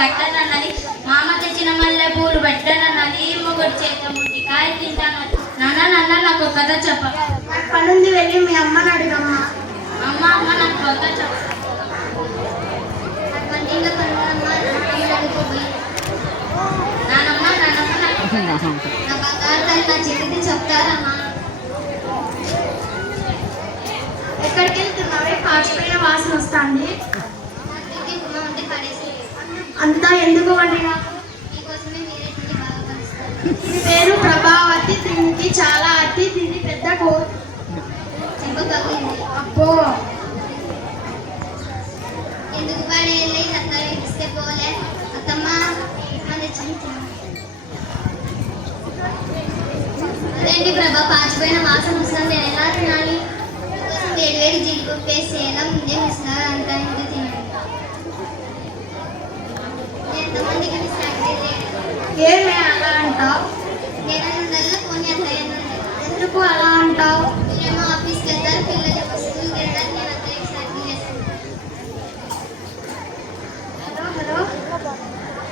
కట్టనన్నది మామ తెచ్చిన మల్లె పూలు పెట్టనన్నది మొగుడు చేత ముట్టి కాయ తింటాను. నాన్న నాన్న నాకు ఒక కథ చెప్ప. నాకు పనుంది వెళ్ళి మీ అమ్మని అడుగమ్మా. అమ్మ అమ్మ నాకు కథ చెప్ప. వంటింట్లో పనులమ్మా నానమ్మ నానమ్మ నాకు నా బంగారు తల్లి నా చెల్లికి చెప్తారమ్మా. ఎక్కడికి వెళ్తున్నావే పాచిపోయిన వాసన వస్తుంది. అంతా ఎందుకు వండినా? ఈ పేరు ప్రభావతి తిండి చాలా అతి తిండి పెద్ద కో అబ్బో. ఎందుకు పడేయాలి అత్త ఇస్తే పోలే అత్తమ్మ అదేంటి ప్రభా పాచిపోయిన వాసన వస్తుంది. నేను ఎలా తినాలి? వేడి వేడి జీడిపప్పు వేసి ఎలా ముందే మిస్గా అంతా ఇంత తినండి ఏమే అలా అంటావు? నేను నెలల ఫోన్ చేస్తాను. ఎందుకు అలా అంటావు? మీరేమో ఆఫీస్కి వెళ్తారు పిల్లలు వెళ్తారు నేను అంతా ఎక్సైట్ చేస్తాను. Hello hello.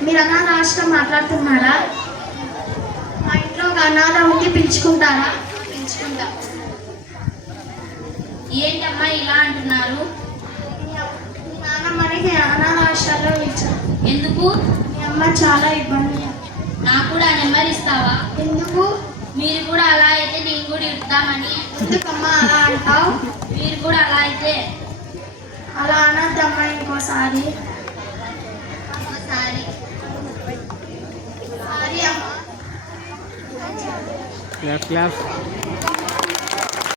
మీరు అనాథ రాష్ట్రం మాట్లాడుతున్నారా? మా ఇంట్లో ఒక అనాథ ఉంది పిలుచుకుంటారా? పెంచుకుంటా ఏంటమ్మా ఇలా అంటున్నారు? మీ నాన్నమ్మని అనాథ హాస్టల్లో ఇచ్చారు ఎందుకు? మీ అమ్మ చాలా ఇబ్బంది నాకు కూడా నెంబర్ ఇస్తావా ఎందుకు? మీరు కూడా అలా అయితే నేను కూడా ఇద్దామని. ఎందుకమ్మా అలా అంటావు? మీరు కూడా అలా అయితే. అలా అనద్దమ్మా ఇంకోసారి. సారీ సారీ అమ్మా. Clap, clap.